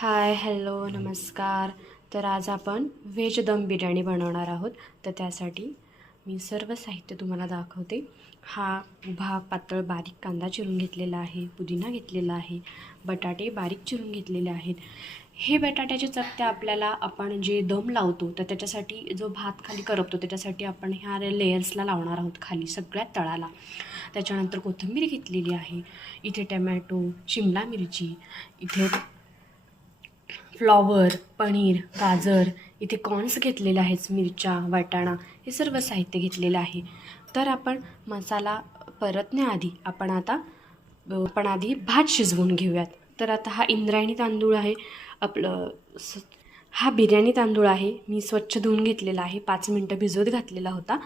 हाय, hello, नमस्कार. तर आज आपण व्हेज दम बिर्याणी बनवणार आहोत. तर त्यासाठी मी सर्व साहित्य तुम्हाला दाखवते. हा उभा पातळ बारीक कांदा चिरून घेतलेला आहे, पुदिना घेतलेला आहे, बटाटे बारीक चिरून घेतलेले आहेत. हे बटाट्याचे चकते आपल्याला आपण जे दम लावतो तर त्याच्यासाठी जो भात खाली करपतो त्याच्यासाठी आपण ह्या लेयर्सला लावणार आहोत खाली सगळ्यात तळाला. त्याच्यानंतर कोथिंबीर घेतलेली आहे, इथे टमॅटो, शिमला मिरची, इथे फ्लॉवर, पनीर, गाजर, इथे कॉर्न्स घेतलेले आहेत, मिरच्या, वाटाणा, हे सर्व साहित्य घेतलेलं आहे. तर आपण मसाला परतण्याआधी आपण आधी भात शिजवून घेऊयात. तर आता हा इंद्रायणी तांदूळ आहे आपलं हा बिर्याणी तांदूळ आहे. मी स्वच्छ धुवून घेतलेला आहे, 5 मिनटं भिजवत घातलेला होता.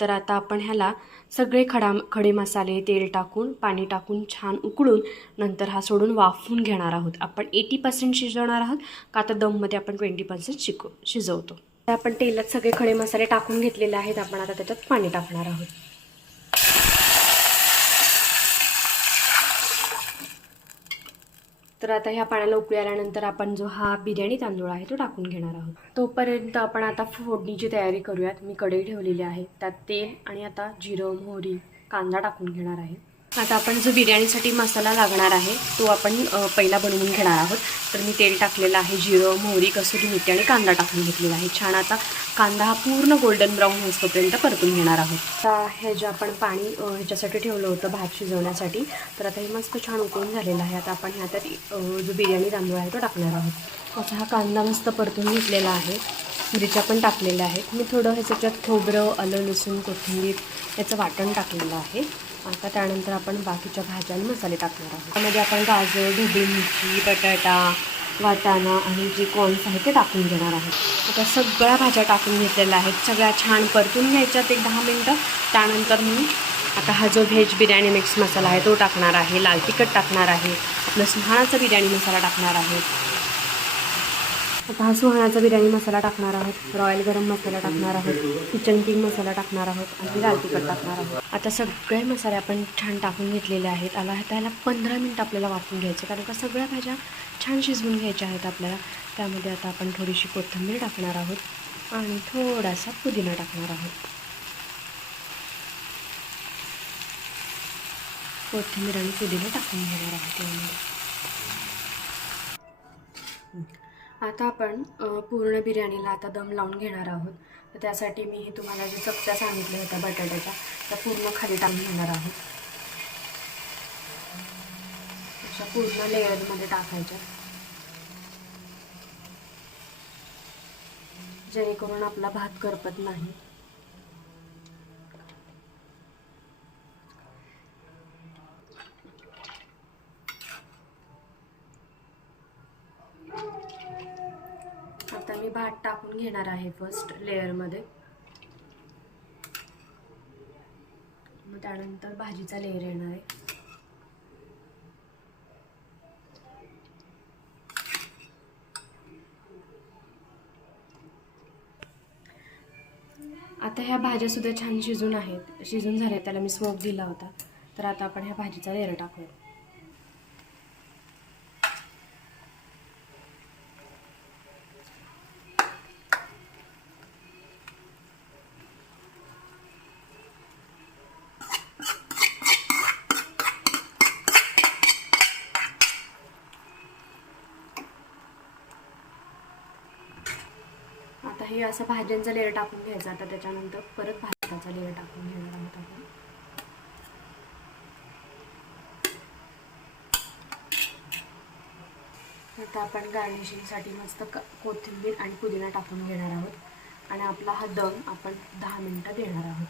तर आता आपण ह्याला सगळे खडे मसाले, तेल टाकून, पाणी टाकून छान उकळून नंतर हा सोडून वाफवून घेणार आहोत. आपण 80% शिजवणार आहोत का तर दममध्ये आपण 20% शिजवतो. तर आपण तेलात सगळे खडे मसाले टाकून घेतलेले आहेत. आपण आता त्याच्यात पाणी टाकणार आहोत. तर आता ह्या पाण्याला उकळी आल्यानंतर आपण जो हा बिर्याणी तांदूळ आहे तो टाकून घेणार आहोत. तोपर्यंत आपण आता फोडणीची तयारी करूयात. मी कढई ठेवलेली आहे, त्यात तेल आणि आता जिरं, मोहरी, कांदा टाकून घेणार आहे. आता आपण जो बिर्याणीसाठी मसाला लागणार आहे तो आपण पहिला बनवून घेणार आहोत. तर मी तेल टाकलेलं आहे, जिरं, मोहरी, कसुरी मेथी आणि कांदा टाकून घेतलेला आहे. छान आता कांदा हा पूर्ण गोल्डन ब्राऊन होईपर्यंत परतून घेणार आहोत. आता हे जे आपण पाणी ह्याच्यासाठी ठेवलं होतं भात शिजवण्यासाठी, तर आता हे मस्त छान उकळून झालेलं आहे. आता आपण ह्यात जो बिर्याणी तांदूळ आहे तो टाकणार आहोत. आता हा कांदा मस्त परतून घेतलेला आहे, मिरच्या पण टाकलेल्या आहेत. मी थोडं ह्याच्यात खोबरं, आलं, लसूण, कोथिंबीर याचं वाटण टाकलेलं आहे. आता त्यानंतर आपण बाकीच्या भाज्या आणि मसाले टाकणार आहोत. त्यामध्ये आपण गाजर, ढोबळी मिरची, बटाटा, वाटाणा आणि जे कॉर्न्स आहेत ते टाकून घेणार आहोत. आता सगळ्या भाज्या टाकून घेतलेल्या आहेत, सगळ्या छान परतून घ्यायच्यात 1-10 मिनटं. त्यानंतर मी आता हा जो व्हेज बिर्याणी मिक्स मसाला आहे तो टाकणार आहे, लाल तिखट टाकणार आहे, आपलं सुहाणाचा बिर्याणी मसाला टाकणार आहे. आता हा सुहाणाचा बिर्याणी मसाला टाकणार आहोत, रॉयल गरम मसाला टाकणार आहोत, किचन किंग मसाला टाकणार आहोत आणि लाल तिखट टाकणार आहोत. आता सगळे मसाले आपण छान टाकून घेतलेले आहेत. त्याला 15 मिनटं आपल्याला वाफवून घ्यायचे, कारण का सगळ्या भाज्या छान शिजवून घ्यायच्या आहेत आपल्याला. त्यामध्ये आता आपण थोडीशी कोथिंबीर टाकणार आहोत आणि थोडासा पुदिना टाकणार आहोत. कोथिंबीर आणि पुदिना टाकून घेणार आहोत यामध्ये. आता आपण पूर्ण बिर्याणीला आता दम लावून घेणार आहोत. तर त्यासाठी मी तुम्हाला जे चकत्या सांगितल्या होत्या बटाट्याच्या त्या पूर्ण खाली टाकून घेणार आहोत. अशा पूर्ण लेअरमध्ये टाकायच्या, जेणेकरून आपला भात करपत नाही. आता मी भात टाकून घेणार आहे फर्स्ट लेअरमध्ये, मग त्यानंतर भाजीचा लेअर येणार आहे. आता ह्या भाज्या सुद्धा छान शिजून झाल्या. त्याला मी स्मोक दिला होता. तर आता आपण ह्या भाजीचा लेअर टाकूया. आता हे असं भाज्यांचा लेअर टाकून घ्यायचा. आता त्याच्यानंतर परत भाताचा लेअर टाकून घेणार आहोत आपण. आता आपण गार्निशिंगसाठी मस्त कोथिंबीर आणि पुदिना टाकून घेणार आहोत आणि आपला हा दम आपण 10 मिनटं देणार आहोत.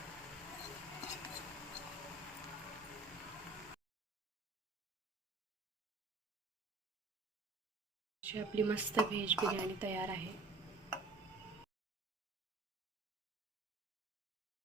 अशी आपली मस्त व्हेज बिर्याणी तयार आहे.